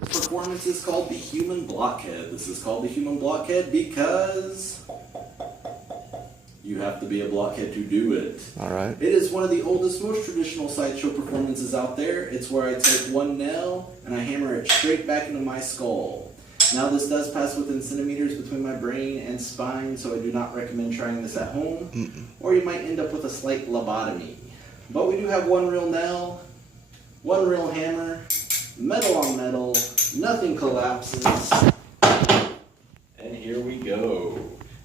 This performance is called the Human Blockhead. This is called the Human Blockhead because you have to be a blockhead to do it. Alright. It is one of the oldest, most traditional sideshow performances out there. It's where I take one nail and I hammer it straight back into my skull. Now this does pass within centimeters between my brain and spine, so I do not recommend trying this at home, or you might end up with a slight lobotomy. But we do have one real nail, one real hammer, metal on metal, nothing collapses, and here we go.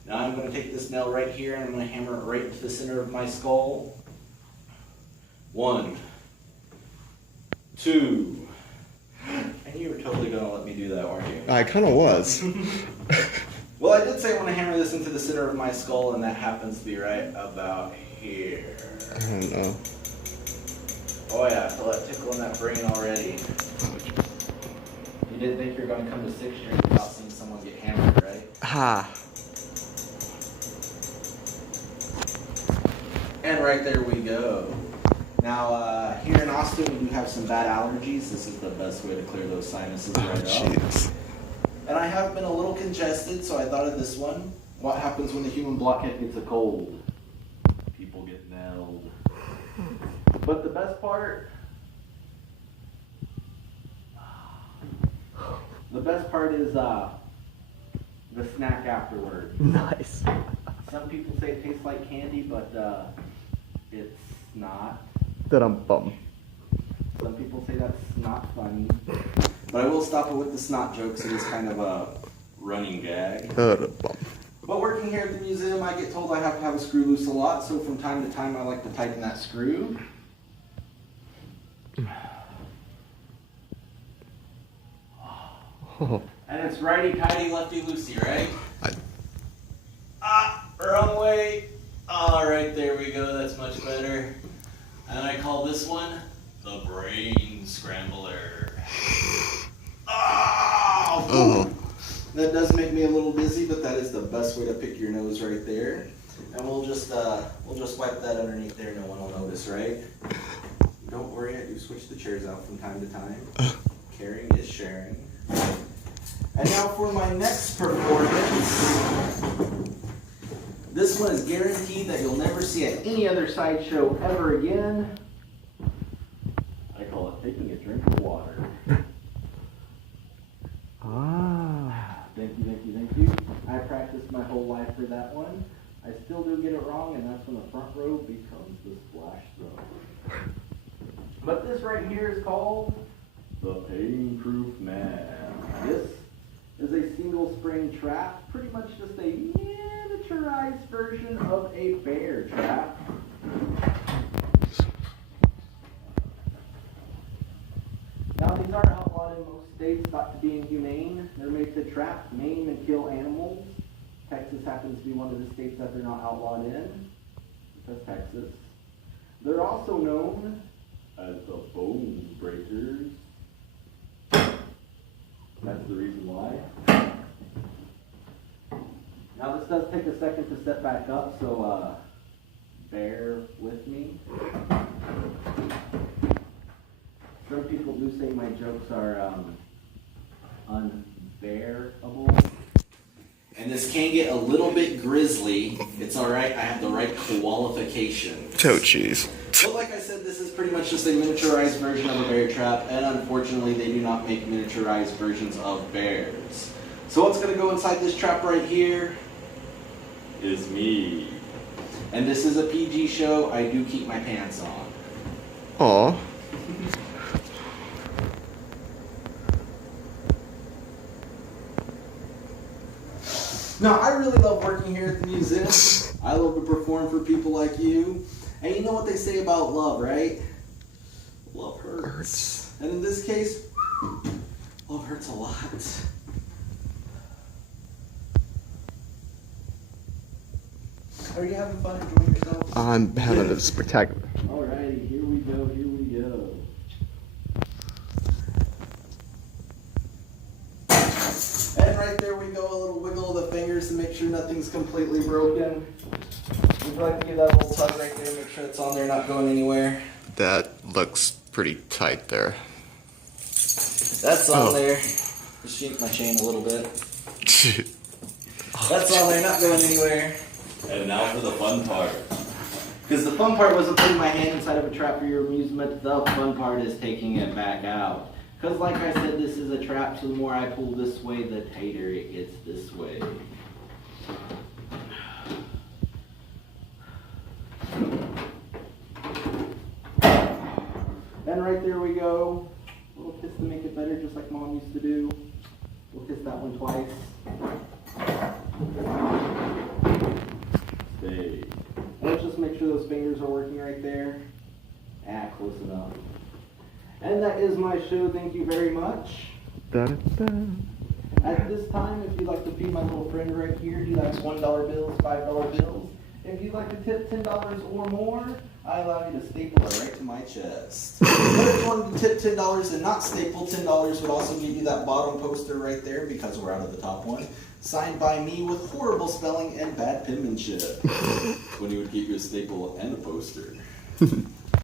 Now I'm going to take this nail right here and I'm going to hammer it right into the center of my skull. 1, 2. And you were totally going to let me do that, weren't you? I kind of was. Well, I did say I want to hammer this into the center of my skull, and that happens to be right about here. I don't know. Oh yeah, I feel that tickle in that brain already. You didn't think you were going to come to 6th Street without seeing someone get hammered, right? Ha. And right there we go. Now, here in Austin, we do have some bad allergies. This is the best way to clear those sinuses right up. Jeez. And I have been a little congested, so I thought of this one. What happens when the human blockhead gets a cold? People get nailed. But the best part... The best part is the snack afterward. Nice. Some people say it tastes like candy, but it's not. Bum. Some people say that's not funny. But I will stop it with the snot jokes. It is kind of a running gag. Bum. But working here at the museum, I get told I have to have a screw loose a lot. So from time to time, I like to tighten that screw. And it's righty-tighty, lefty-loosey, right? Wrong way. All right, there we go. That's much better. And I call this one the Brain Scrambler. Oh! That does make me a little dizzy, but that is the best way to pick your nose right there. And we'll just wipe that underneath there. No one will notice, right? Don't worry, I do switch the chairs out from time to time. Caring is sharing. And now for my next performance. This one is guaranteed that you'll never see at any other sideshow ever again. I call it taking a drink of water. Thank you. I practiced my whole life for that one. I still do get it wrong, and that's when the front row becomes the splash zone. But this right here is called the Pain-Proof Man. This is a single spring trap, pretty much just a miniaturized version of a bear trap. Now these are outlawed in most states, thought to be inhumane. They're made to trap, maim, and kill animals. Texas happens to be one of the states that they're not outlawed in, because Texas. They're also known as the Bone Breakers. That's the reason why. Now this does take a second to set back up, so bear with me. Some people do say my jokes are unbearable. And this can get a little bit grisly. It's alright, I have the right qualification. Oh, jeez. But like I said, this is pretty much just a miniaturized version of a bear trap, and unfortunately they do not make miniaturized versions of bears. So what's going to go inside this trap right here is me. And this is a PG show, I do keep my pants on. Aw. Now, I really love working here at the museum. I love to perform for people like you. And you know what they say about love, right? Love hurts. And in this case, love hurts a lot. Are you having fun enjoying yourself? I'm having a spectacular. Alrighty, here we go. And right there we go, a little wiggle of the fingers to make sure nothing's completely broken. Would you like to give that a little tug right there, make sure it's on there, not going anywhere? That looks pretty tight there. That's on there. Just yank my chain a little bit. That's on there, not going anywhere. And now for the fun part. Because the fun part wasn't putting my hand inside of a trap for your amusement. The fun part is taking it back out. Because like I said, this is a trap, so the more I pull this way, the tighter it gets this way. And right there we go. A little kiss to make it better, just like Mom used to do. We'll kiss that one twice. Stay. And let's just make sure those fingers are working right there. Ah, close enough. And that is my show. Thank you very much. Da-da-da. At this time, if you'd like to feed my little friend right here, he likes $1 bills, $5 bills. If you'd like to tip $10 or more, I allow you to staple it right to my chest. But if you wanted to tip $10 and not staple, $10 would also give you that bottom poster right there because we're out of the top one. Signed by me with horrible spelling and bad penmanship. When he would give you a staple and a poster.